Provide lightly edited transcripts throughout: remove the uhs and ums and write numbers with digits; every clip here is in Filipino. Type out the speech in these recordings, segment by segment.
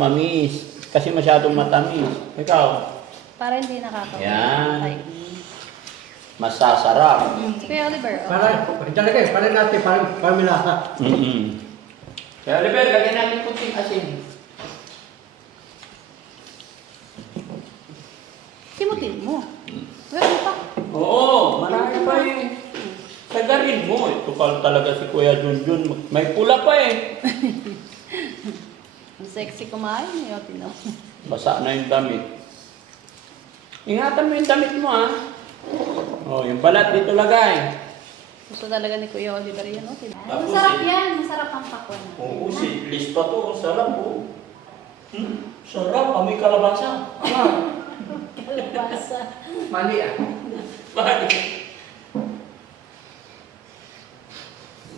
Mamis. Kasi masyadong matamis. Ikaw? Para hindi nakakawala. Yan. Masasarap. Kuya Oliver, Para, talaga eh, para natin, para milasa. Kaya Oliver, lagyan natin kunting asin. simutin mo. Meron pa. Oo, marami pa eh. Sagarin mo. Ito pala talaga si Kuya Junjun. May pula pa eh. Ang sexy kumain. Yung tinaw. Basa na yung damit. Ingatan mo yung damit mo ah. Oh, yung balat dito lagay. Gusto talaga ni Kuya Oliver yan. Tapos Masarap eh. yan. Masarap ang pakwan. Oo, seedless pa to. Sarap po. Sarap. Amoy kalabasa. Kalabasa. Mali ah. Bakit?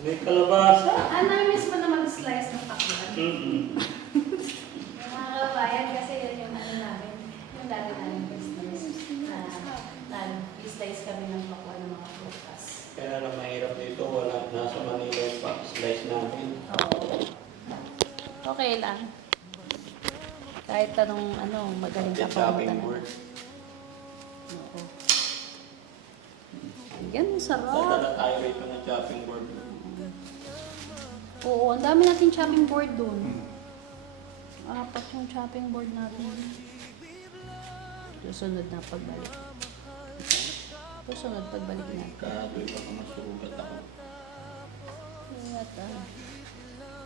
May kalabasa. Na-miss mo na mag-slice ng pakwan. Yung mga kabayan kasi yun yung ano namin. Yung dati namin business. Na-slice kami ng pakwan ng mga prutas. Kaya lang mahirap dito. Wala. Nasa Manila yung pa-slice natin. Oo. Okay lang. Kahit anong magaling ka pa Chopping board. Oo. Yan, sarap. Dadala tayo rito ng chopping board. Oo, ang dami natin chopping board dun. Apat yung chopping board natin. Susunod na pagbalik. Susunod pagbalik natin. Kadoy baka masugat ako. Ingat ah.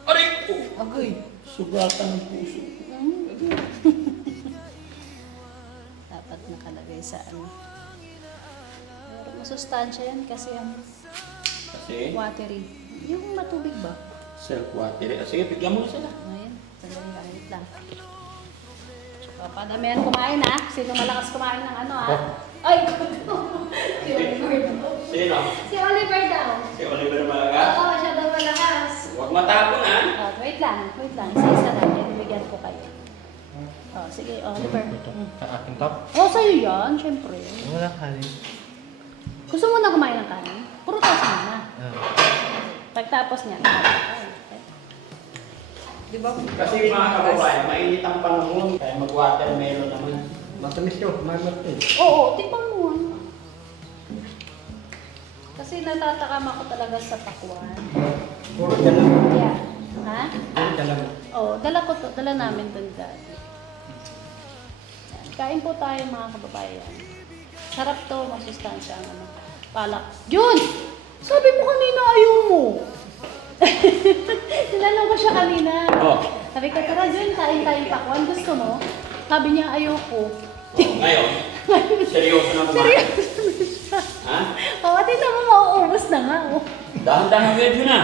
Aray ko! Agoy. Sugatan ng puso. Dapat nakalagay sa ano. Pero masustansya yan kasi ang Kasi watery. Yung matubig ba? self-water. Sige, bigyan mo na sila. Ngayon, sandali lang, wait lang. Padamihan kumain ha. Sino malakas kumain ng ano ha? Ay! Si Oliver daw. Sino? Si Oliver daw. Si Oliver Malagas? Oo, siya daw malakas. Huwag matapon ha. Oh, wait lang. Isa-isa lang. Bibigyan ko kayo. Oh, sige, Oliver. Sa akin top? Oh, sa'yo yan, syempre. Wala kanin. Gusto mo na kumain ng kanin? Puro tayo na. Pagtapos niya, di ba? Kasi mga kababayan, mainit ang panahon. Kaya mag-watermelon naman. Matamis yun, may matamis. Oo, tikman mo. Kasi natatakam ako talaga sa pakwan. Puro dala. Yeah. Ha? Puro dala. Oo, dala ko to. Dala namin dun dati. Yan. Kain po tayo mga kababayan. Sarap to, masustansya ang ano. Palak. Jun! Sabi mo kanina ayaw mo. Tinanong ko siya kanina. Oh. Sabi ko, tara Jun, kain tayong pakwan. Gusto mo? Sabi niya, ayoko. Ngayon, seryoso na kumain. Seryoso na siya. Ha? Oo, tingnan mo, mauubos na nga. Oh. Dahan-dahan medyo na.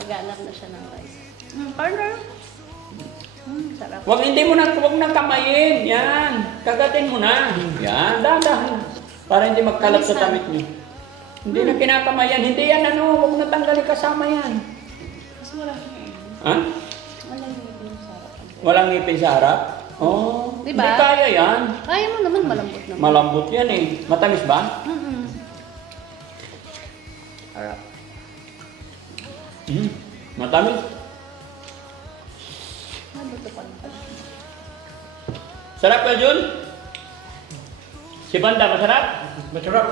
Maghanap na siya ng rice. Partner. Sarap. Huwag na kamayin. Yan. Kagatin mo na. Yan. Dahan-dahan. Para hindi magkalat sa damit niyo. Hindi na kinakamayan. Hindi yan ano. Huwag na tanggalin kasama yan. Mas wala. Ha? Wala yung sarap. Walang ngipin sa harap? Oh. Diba? Hindi kaya yan. Kaya mo naman, malambot naman. Malambot yan eh. Matamis ba? Harap. Matamis. Mabuto pa naman. Sarap ka, Jun? Si Banda, masarap? Masarap.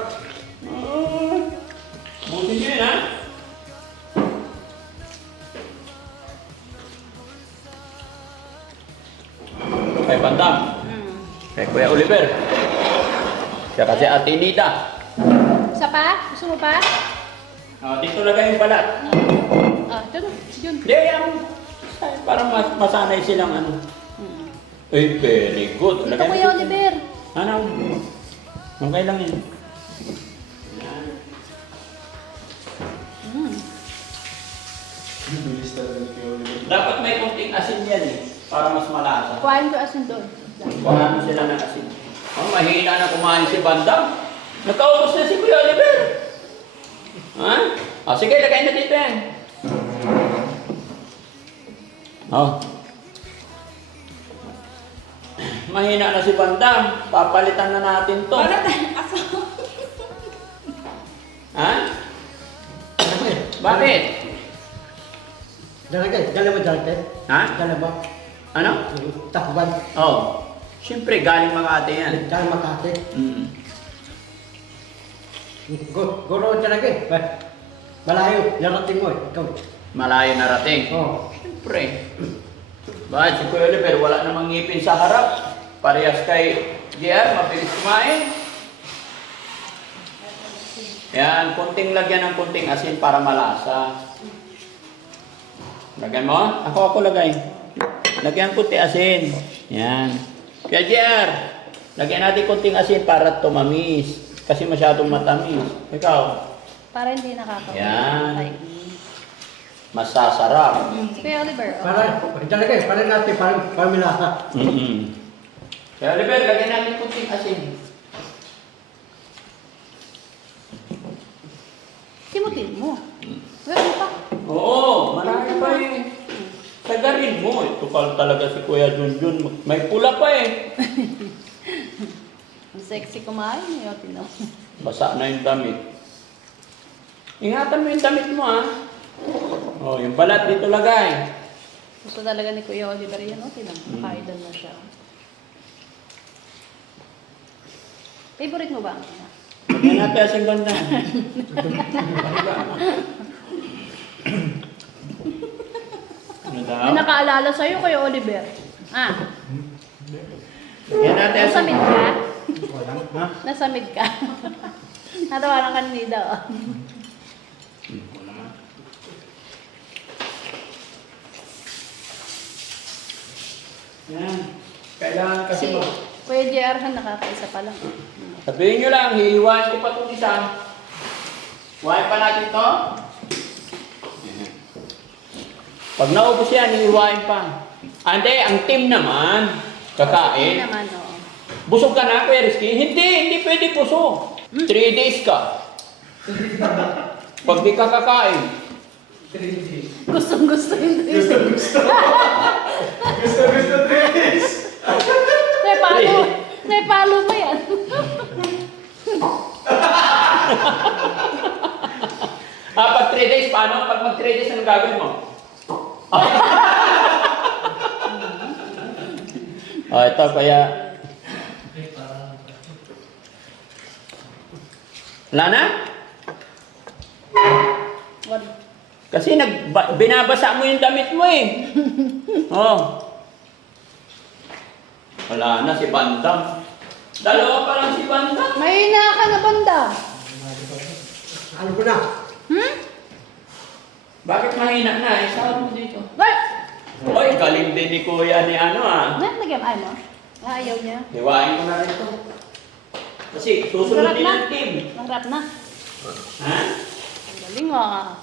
Buti niyo yun, ha? Kay Banda. Kay Kuya Oliver. Siya kasi Ate Nita. Isa pa? Gusto mo pa? Dito lagay yung balat. Ito na. Yun. Hindi, yan. Para masanay silang ano. Eh, very good. Ito Kuya Oliver. Ano? Okay lang yun. Yan. Dapat may konting asin yan eh. Para mas malasa. Kuhain ko asin doon. Kuhain sila ng asin. Oh, mahina na kumain si Bandam. Nagkaubos na si Kuya Oliver. Ha? Sige, lagay na dito yan. Mahina na si Bandam. Papalitan na natin to. Ha? Bakit? Jalagay, dala mo jalagay. Ha? Dala mo. Ano? Takban. Oh. Siyempre, galing Makati yan. Dala Makati. Mm. Guro jalagay. Malayo, narating mo eh. Ikaw. Malayo narating. Oo. Siyempre. Bakit si Kuya Oliver, wala namang ngipin sa harap. Parehas kay JR, mabilis kumain. Yan, kunting lagyan ng kunting asin para malasa. Lagyan mo? Ako lagay. Lagyan kunti asin. Yan. Kaya JR, lagyan natin kunting asin para tumamis. Kasi masyadong matamis. Ikaw, Para hindi nakakawa. Yan. Like, masasarap. Kuya Oliver, oh. Para, jalagay, para natin, para milasa. Kaya Oliver, lagyan natin kunting asin. Kimutin mo. Meron pa. Oo, marami pa yung sagarin mo. Ito pala talaga si Kuya Junjun. May pula pa eh. Ang sexy kumain niyo, tino. Basa na yung damit. Ingatan mo yung damit mo ah. Oh, yung balat dito lagay. Gusto talaga ni Kuya Oliver yan, oh, tino. Nakaidan na siya. Favorite mo ba? Lagyan natin asing ganda. Ano daw? May nakaalala sa'yo, Kuya Oliver. Ah, Lagyan natin asing nasamid ka? Wala. Ha? Nasamid ka? Natawanan ka ni Nida, oh. Yan. Kailangan kasi Si mo. Kuya JR, nakakaisa pa lang. Sabihin nyo lang, hihiwain ko pa itong isa. Hiwain pa natin to. Pag naubos yan, hihiwain pa. Ante, ang team naman, Hindi kakain. naman, oo. Busog ka na, Kuya Rizky? Hindi pwede busog. 3 days ka. Pag di ka kakain. Gustong-gusto yung Gusto 3 days. Nepalo mo yan. Pag 3 days, paano? Pag mag 3 days, anong gagawin mo? Ito kaya... Wala na? What? Kasi binabasa mo yung damit mo eh. Oh. Wala na si Bandam. Dalawa pa lang si Bandam. May hina ka na banda. Ano ko na? Bakit mahina na eh? Saan mo dito? What? Oy, galing din ni Kuya ni ano ah. Nagyam ay mo? Ayaw niya. Hiwain ko na rin ito. Kasi susunod din ang team. Maharap na. Ha? Ang galing ah.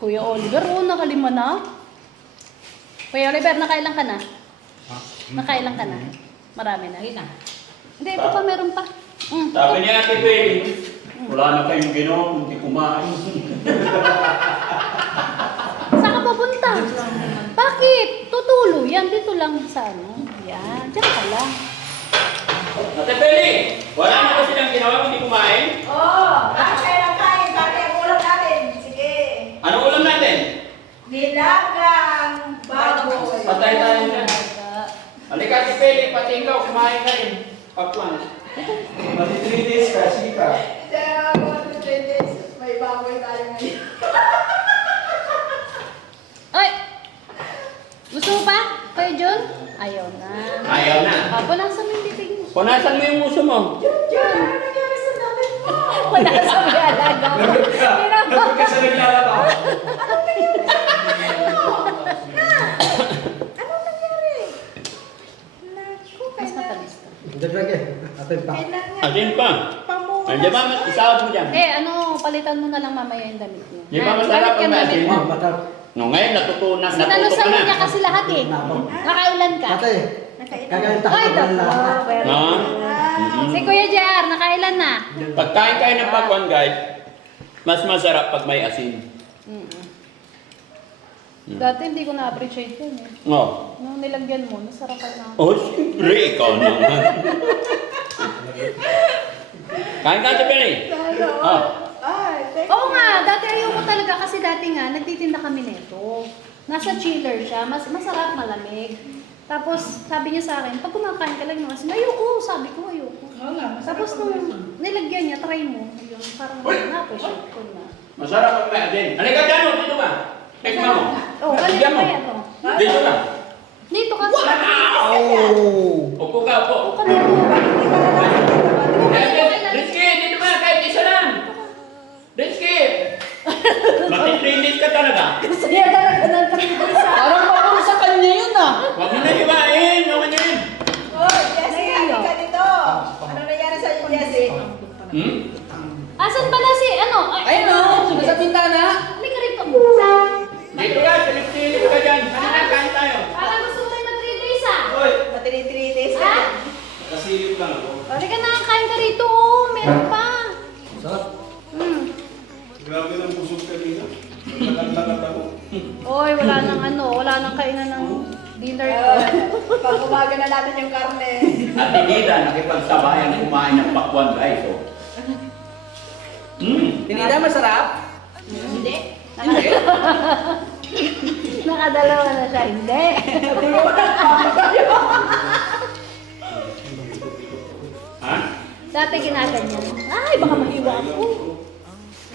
Kuya Oliver, nakalima na. Kuya Oliver, nakailang ka na? Nakailang ka na? Marami na. Hindi, ito pa, meron pa. Sabi niya Ate Peli, wala na kayong ginawa kung di kumain. Saan ka pupunta? Bakit? Tutulo yan. Dito lang sa ano. Yan. Diyan ka lang. Ate Peli, wala na ba silang ginawa kung di kumain? Kailan kain? Dati ang ulam natin. Sige. Anong ulam natin? Nilagang baboy. Patay tayo dyan. Halika Ate Peli, pati ikaw kumain ka rin. Pakwan. Pati 3 days ka, sika. Kaya ako, 3 days, may baboy tayo ngayon. Ay! Gusto mo pa? Kuya John? Ayaw na. Ayaw na. Punasan mo yung bibig mo. Punasan mo yung uso mo. Diyan, ano nangyari sa damit mo? Punasan mo yung alaga mo. Nagpag ka sa naglalaba. Ano nangyari? Naku, Mas matalis ka. Jalagay, atin pa. kailan nga. Atin pa. Pamunas. Andiyan ba? Isawad mo dyan. Palitan mo na lang mamaya yung damit mo. Di ba masarap Gamit ang yung damit mo. Oh, matar. No, ngayon natuto ka Sinalusan na. niya kasi lahat eh. Nakaulan ka. Ate, Nakailan. kagaling Ay, takbo ng dako. lahat. Very No? good. Si Kuya JR, nakailan na? Pagkain kayo ng pakwan, guys, mas masarap pag may asin. Dati hindi ko na-appreciate yun eh. Oh. Nung nilagyan mo, nasarapan na. Oh, siyempre, ikaw naman. Kain ka, Peli. Oh. Ay, thank Oo nga, dati ayaw ko talaga kasi dati nga, nagtitinda kami nito. Nasa chiller siya, masarap, malamig. Tapos, sabi niya sa akin, pag kumakain ka lang ng asin, ayoko, sabi ko, ayoko. Tapos nung nilagyan niya, try mo. Ayun, parang na-appreciate ko na. Masarap ang may asin. Halika dyan, oh, dito ka. Tekma mo. Oh, kanina Bigyan mo. pa yan, oh. Dito ka. Dito ka. Upo ka, upo. Oh, kanina. Rizky, dito ka, kahit isa lang. Rizky! Matitrinis ka talaga. Saya talaga ng pagkakasa. Parang parang sa kanya yun ah. Huwag mo na iwain, naman yun. Hoy, Jesse, hindi ka dito. Ano nangyari sa iyo, Jesse? Hmm? Asan pala si, ano? Ayun o, nasa bintana. Halika rito. Dito ka, silip-silip ka dyan. Ano na, kain tayo. Parang gusto mo tayo mag-release ah. Hoy! Matinitrinitis ka Ha? dyan. Nasilip lang ako. Halika na, kain ka rito. Oh, meron pa. Sarap. Grabe ng busog kanina. Lakad-lakad ako. Oy, wala nang kainan ng dinner ko. Pag umaga na natin yung karne. At Tinida, nakipagsabayan kumain ng pakwan, guys. Oh. Tinida, masarap? Hindi. Nakadalawa na siya, hindi. Ha? Dati ginaganyan. Ay, baka mahiwa ako.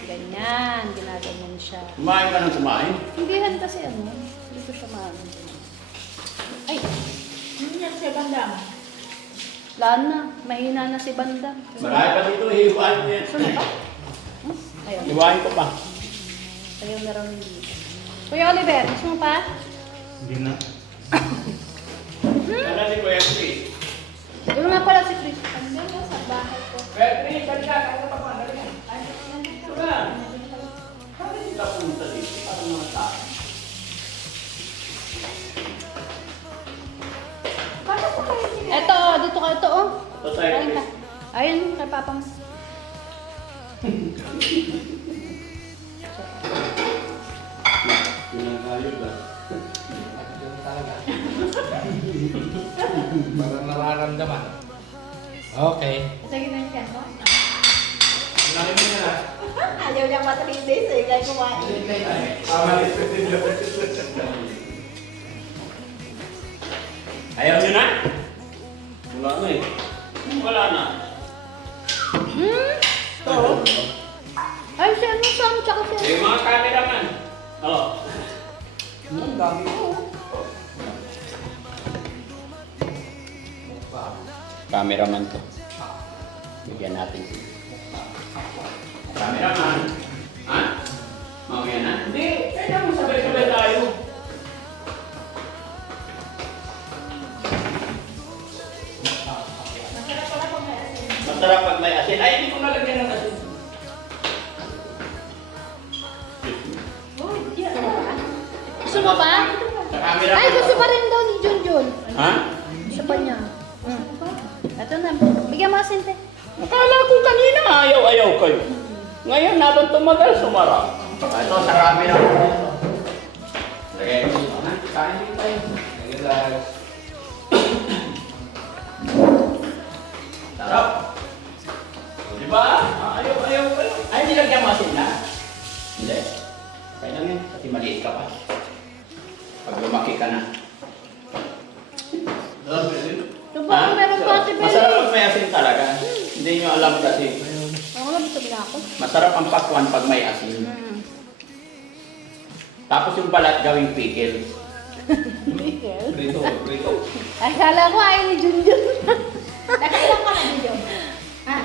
Ganyan, ginaganyan siya. Kumain ka ng kumain? Hindihan kasi ano, hindi ko siya maano. Ay, Ano yan sa bandang? wala na. Mahina na si Bandang. Marami pa dito, hiwain mo yan. Saan ba? Ayun. Hiwain ko pa. Ayun, meron dito. Kuya Oliver, gusto mo pa? Hindi na. Ano si Kuya Chris? Yung nga pala si Chris. Ano yun sa bahay ko? Kuya Chris, balik ka. Kaya pa pa. Ito na. Saan sila punta dito? Parang mga tao. Eto, dito ka, ito oh. Ito tayo, Kain ka. Chris. Ayun, kay Papa Mas. Pinakayod ah. Parang nararamdaman. Okay. Sige na siya, no? Laki mo na. Ayaw niyang matinitis eh, kaya kumain. Ayaw nyo na? Wala na eh. Wala na. Oo. Ay, si ano, Sam, tsaka si Yung mga cameraman. Oo. Ang dami ko. Cameraman to. Bigyan natin. Cameraman. Ha? Mamaya na? Hindi. Kaya mo sabay-sabay tayo. Masarap pag may asin. Ay, hindi ko nalagyan ng asin. Gusto mo ba? Sa camera. Ay, gusto pa rin daw ni Junjun. Ha? Gusto pa niya. Ito na, bigyan mo asin, te. Akala ko kanina ayaw-ayaw kayo. Ngayon, nabang tumagal, sumarap. Ito, sa camera. Lagay ko dito. Ha? Kain din tayo. Lagyan tayo. Sarap. Di ba? Ayaw-ayaw kayo. Ay, nilagyan mo asin na? Hindi. Kaya lang yun, kasi maliit ka pa. Pag lumaki ka na. Ito ba, meron pa si Masarap Beli? pag may asin talaga. Hindi nyo alam kasi. Ako lang, gusto na ako. Masarap ang pakwan pag may asin. Tapos yung balat gawing pickle. Miguel. Prito, prito. Ay, kala ko ayaw ni Junjun. Nakailan ka na, Diyo? Ha?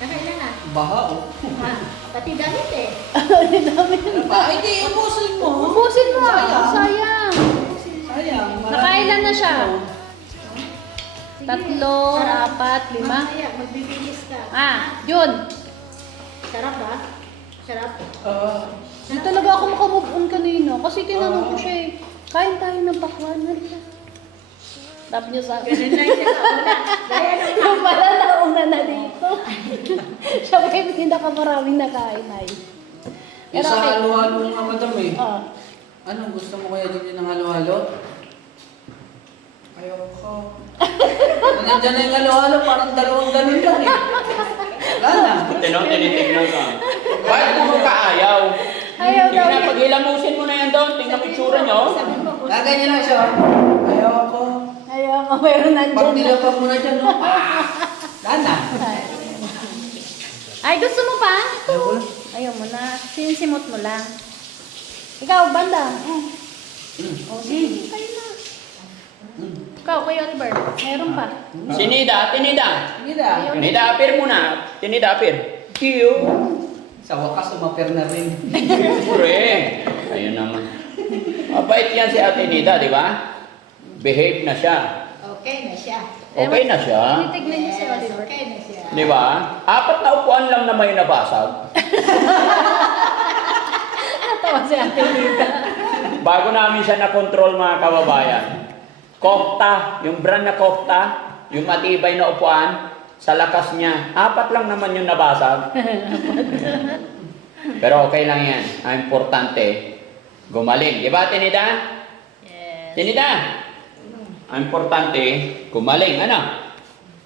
Nakailan na? Baha oh. Ha? Pati damit eh. Ang dami. Ay, di, ubusin mo. Ubusin mo. Sayang. Sayang. Sayang. Nakailan na siya? 3, 4, 5. Mamaya, magbibilis ka. Ah, Jun. Sarap ba? Sarap? Hindi talaga ako makamove on kanina. Kasi tinanong ko siya eh, kain tayo ng pakwan. Sabi niya sa akin. Ganun lang siya sa una. Gaya nung Yung pala nauna na dito. Siya pa yung pinakamaraming nakain ay. Yung sa halo-halo nga madam eh. Oh. Anong gusto mo kaya din ng halo-halo? Ayoko. Nandiyan na yung halo-halo, parang dalawang ganun lang eh. Wala na. Tinitignan ka. Bakit mo ka ayaw? Ayaw Sige daw na, niya. paghilamusin mo na yan doon. Tingnan mo yung tsura nyo. Sabi mo, gusto Gaganyan lang siya. Ayaw ko. Ayaw ko, meron Pag nandyan. nilapag mo na dyan, no? Lana. Ay, gusto mo pa? Ayaw mo na. Sinisimot mo lang. Ikaw, banda. Oh, sige. Kayo na. Ikaw, Kuya Oliver. Meron pa. Sinida, tinida. Hindi na. Tinida, apir muna. Tinida, apir. Iyo. Sa wakas, umapir na rin. Siyempre. Ayun naman. Mabait yan si Ate Nida, di ba? Behave na siya. okay na siya. Okay na siya. Tinitignan niyo si Yes, Oliver. okay na siya. Di ba? 4 na upuan lang na may nabasag. Natawa si Ate Nita. Bago namin siya na-control mga kababayan. Kofta, yung brand na kofta, yung matibay na upuan, sa lakas niya, 4 lang naman yung nabasag. Pero okay lang yan. Ang importante, gumaling. Di ba, Tinida? Yes. Tinida? Ang importante, gumaling. Ano?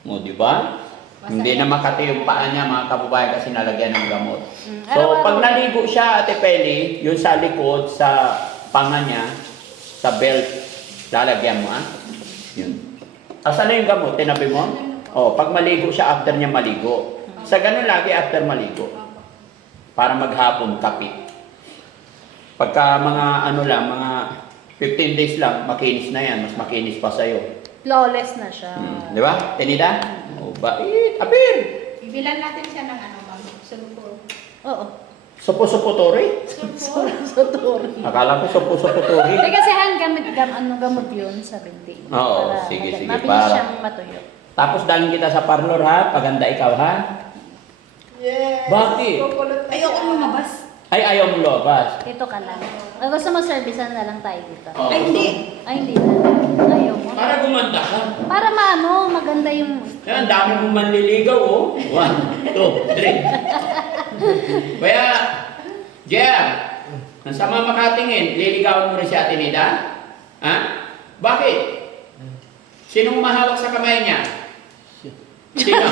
O, di ba? Hindi na makati yung paa niya, mga kababayan, kasi nalagyan ng gamot. So, pag naligo siya, Ate Peli, yung sa likod, sa panga niya, sa belt, lalagyan mo, ah. Yun. Asan na yung gamot? Tinabi mo? O, pag maligo siya, after niya maligo. Sa ganun lagi, after maligo. Para maghapon, kapit. Pagka mga ano lang, mga 15 days lang, makinis na yan. Mas makinis pa sa'yo. Flawless na siya. Di ba? Tinida? O, bait. Apir! Ibilan natin siya ng ano, ma'am. Sulfur. Oo. Supo-supotori? Sulfur. Sotori. Akala ko supo-supotori. Hindi kasi gamot yun sa binti. Oo, Para sige, sige, Mabilis para- siyang matuyo. Tapos dalhin kita sa parlor, ha? Paganda ikaw, ha? Yes. Bakit? Pupulot na Ayoko siya. lumabas. Ay, ayaw mo lobas. Ito ka lang. Kung gusto mo servicean na lang tayo dito. Oo. Ay, hindi. Ay, hindi na. Ayaw mo. Para gumanda ka. Para maganda yung... Yan, dami mong manliligaw, oh. 1, 2, 3. Kaya, Jer, ang sama makatingin, liligawan mo rin si Ate Nida? Ha? Bakit? Sinong mahawak sa kamay niya? Sino?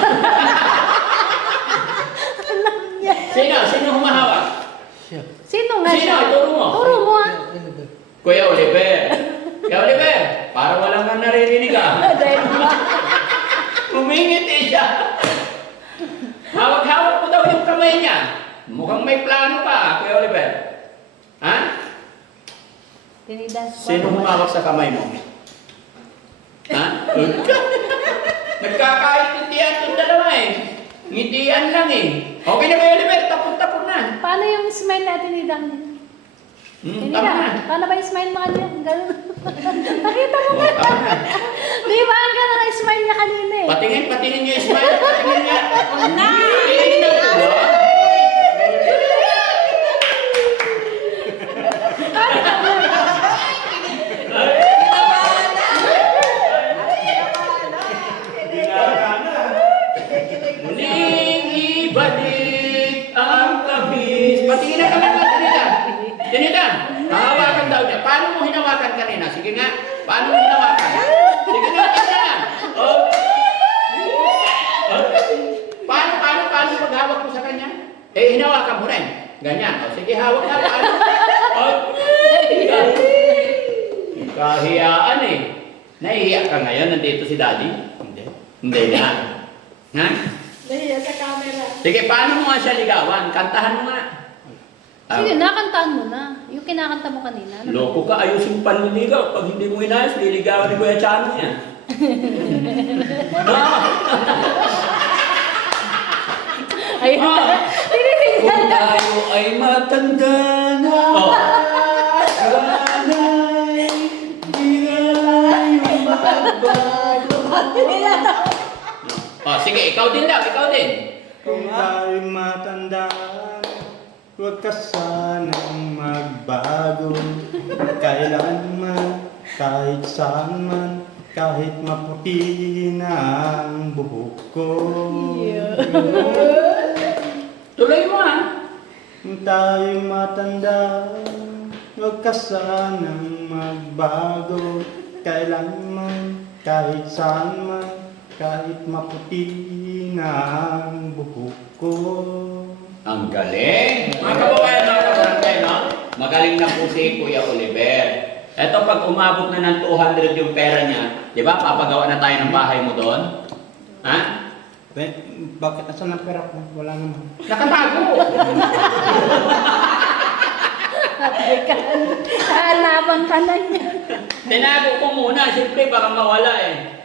Sino humahawak? Sino nga Sino? siya? Ituro mo. Turo mo ah. Kuya Oliver. Kuya Oliver, para walang kang naririnig, ah. Dahil ba? Humingiti siya. Hawak-hawak mo daw yung kamay niya. Mukhang may plano pa, Kuya Oliver. Ha? Tinidas. Sino humawak sa kamay mo? Ha? Nagkakaintindihan yung dalawa eh. Ngitian lang eh. Okay na Kuya Oliver, tapon-tapon na. Paano yung smile natin ni Dang? Tama na. Paano ba yung smile mo kanina? Ganun. Nakita mo ba? Tama na. Di ba? Ang gano'n ang smile niya kanina eh. Patingin niyo yung smile. Patingin niya. Patingin niyo. Muling ibalik ang labis. Patingin na kami natin nila. Tinita, hahawakan daw niya. Paano mo hinawakan kanina? Sige nga. Paano mo hinawakan? Sige nga, kita na. Oh. Oh. Paano maghawak mo sa kanya? Eh, hinawakan mo rin. Ganyan. O, sige, hawak na. Paano? Oh. Kahiyaan eh. Nahihiya ka ngayon, nandito si Daddy? Hindi. Hindi na. Ha? Nahiya sa camera. Sige, paano mo nga siya ligawan? Kantahan mo nga. Sige, nakantaan mo na. Yung kinakanta mo kanina. Ano? Loko ka, ayusin mo panliligaw. Pag hindi mo inayos, liligawan ni Kuya Chano yan. Ayun na. Tinitingnan Kung na. tayo ay matanda na, sana'y di na tayo magbago. Oh, sige, ikaw din daw, ikaw din. Kung tayo'y matanda, huwag ka sanang magbago. Kailanman, kahit saan man, kahit maputi na ang buhok ko. Tuloy mo ha. Kung tayo'y matanda, huwag ka sanang magbago. Kailanman, kahit saan man, kahit maputi na ang buhok ko. Ang galing. Mga kababayan, mga kabarangay, kayo, no? Magaling na po si Kuya Oliver. Eto, pag umabot na ng 200 yung pera niya, di ba, papagawa na tayo ng bahay mo doon? Ha? Bakit asan ang pera ko? Wala naman. Nakatago! Hanapan ka na niya. Tinago ko muna, siyempre baka mawala eh.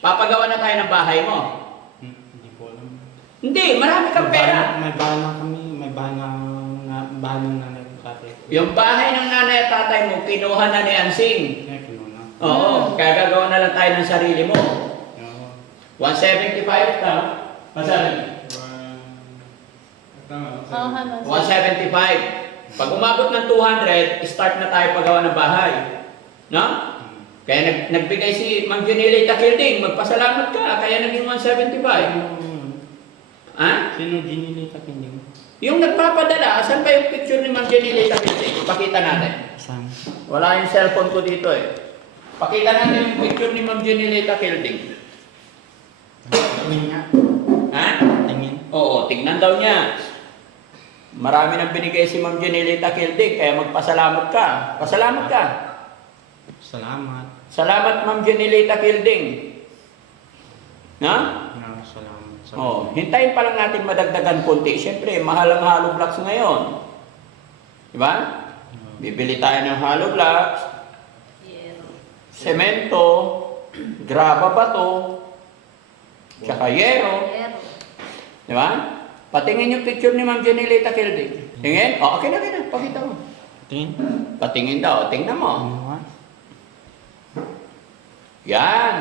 Papagawa na tayo ng bahay mo. Hindi ko alam. Hindi, marami kang pera. May bahay na kami, may bahay ng nanay ko tatay ko. Yung bahay ng nanay at tatay mo, kinuha na ni Ansing. Kaya kinuna. Oo, kaya gagawa na lang tayo ng sarili mo. Oo. 175 ka? Masabi? Oo, Hamas. 175. Pag umabot ng 200, start na tayo paggawa ng bahay. No? Kaya nagbigay si Ma'am Janelita Kilding, magpasalamat ka, kaya naging 175. Ha? Sino ginilita kanya? Yung nagpapadala, saan ba yung picture ni Ma'am Janelita Kilding? Pakita natin. Saan? Wala yung cellphone ko dito eh. Pakita natin yung picture ni Ma'am Janelita Kilding. Tingin nga. Ha? Tingin. Oo, tingnan daw niya. Marami nang binigay si Ma'am Janelita Kilding, kaya magpasalamat ka. Pasalamat ka. Salamat. Salamat Ma'am Janelita Kilding. Na? No, salamat. Oh, hintayin pa lang natin madagdagan konti. Siyempre, mahal ang hollow blocks ngayon. Di ba? Bibili tayo ng hollow blocks, semento, graba bato, tsaka yero. Di ba? Patingin yung picture ni Ma'am Janelita Kilding. Tingin? O, okay na. Pakita mo. Tingin. Patingin daw. Tingnan mo. Ano nga? Yan.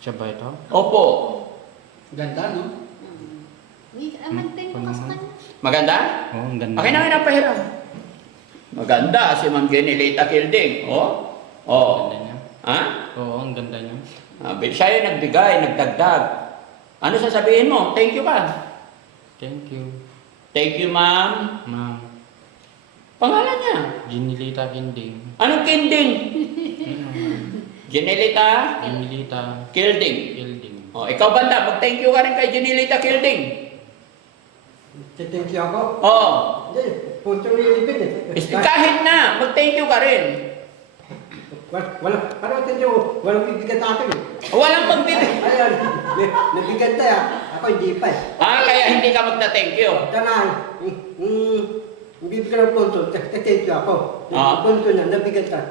Siya ba ito? Opo. Ganda, no? Amantay mo ka sa kanya. Maganda? Oo, ang ganda. Okay na pahiram. Maganda si Ma'am Janelita Kilding. Oh. Oh. Ang ganda niya. Ha? Oo, ang ganda niya. Siya yung nagbigay, nagdagdag. Ano sasabihin mo? Thank you ba? Thank you. Thank you, ma'am. Ma'am. Pangalan niya? Ginilita Kinding. Anong Kilding? Janelita Ginilita Kilding. Kinding. Oh, ikaw banda, mag-thank you ka rin kay Janelita Kilding. Thank you ako. Oh. Hindi, punto nilipid eh. Kahit na, mag-thank you ka rin. Parang thank you, walang bibigyan sa akin eh. Walang pagbibig. Ayan, nabigyan tayo. Ako hindi pa eh. Kaya hindi ka magna-thank you. Tanay, bibigyan ng punto, thank you ako. Ah. Punto na, nabigyan tayo.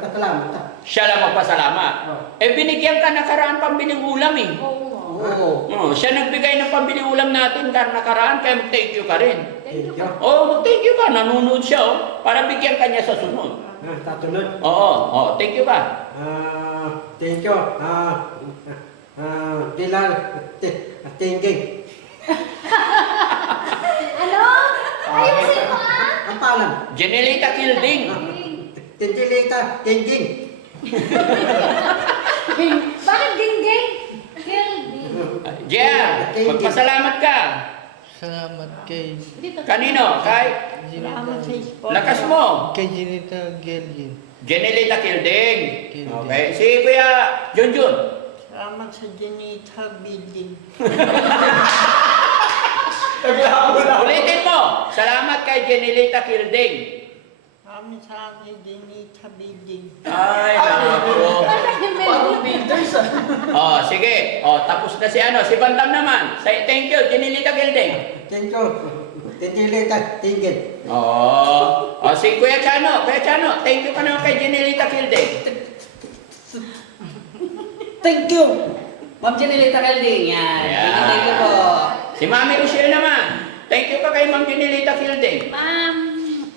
Salamat ta. Siya lang magpasalamat. Oh. Binigyan ka nakaraan pambiling ulam eh. Oo. Siya nagbigay ng pambiling ulam natin nakaraan, kaya mag-thank you ka rin. Thank you. Mag-thank you ka. Nanonood siya para bigyan ka niya sa sunod. Tatunod. Thank you ka. Thank you. Thinking. Ano? Ayusin mo ah! Ang palang. Janelita Kilding. Tintilita, thinking. Bakit gingging? Gilding. Jer, magpasalamat ka. Salamat kay Kanino? Kay? Lakas mo. kay Ginita Gelgin. Janelita Kilding. Kilding. Okay. Si Kuya Junjun. Salamat sa Ginita Building. Ulitin mo. Salamat kay Janelita Kilding. Salamat sa Ginita Building. Ay, naku. Parang builders Sige. Tapos na si Bantam naman. Say thank you, Janelita Kilding. Thank you. Tintilita, thinking. Si Kuya Chano, thank you ka naman kay Janelita Kilding. Thank you! Ma'am Janelita Kilding. Yan. Thank you po. Si Mami Rochelle naman, thank you ka kay Ma'am Janelita Kilding. Ma'am,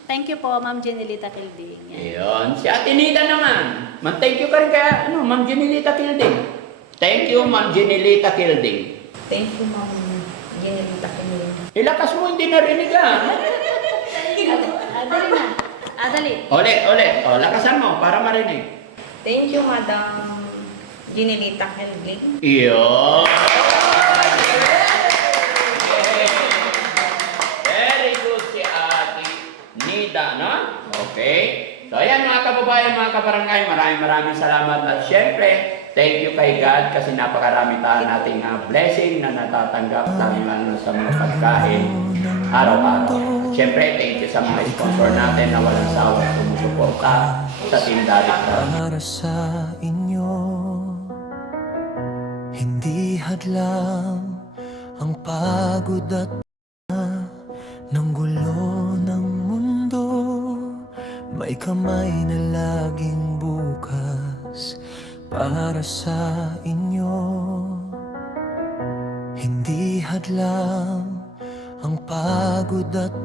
thank you po, Ma'am Janelita Kilding. Ayun. Si Ate Nida naman, thank you ka rin kay Ma'am Janelita Kilding. Thank you, Ma'am Janelita Kilding. Thank you, Ma'am Ginelita Kilding. Ilakas mo, hindi narinig ah. Dali na. Dali. Ulit. Lakasan mo para marinig. Thank you, Madam Ginelita Kilding. Iyo. Very good si Ate Nida, no? Okay. So ayan mga kababayan, mga kabarangay, maraming salamat at syempre, thank you kay God kasi napakarami nating blessing na natatanggap lalo sa mga pagkain araw-araw. Siyempre, thank you sa mga sponsor natin na walang sawang sumusuporta sa Team Daddy Frankie. Para sa inyo, hindi hadlang ang pagod at ng gulo ng mundo. May kamay na laging bukas para sa inyo. Hindi hadlang ang pagod at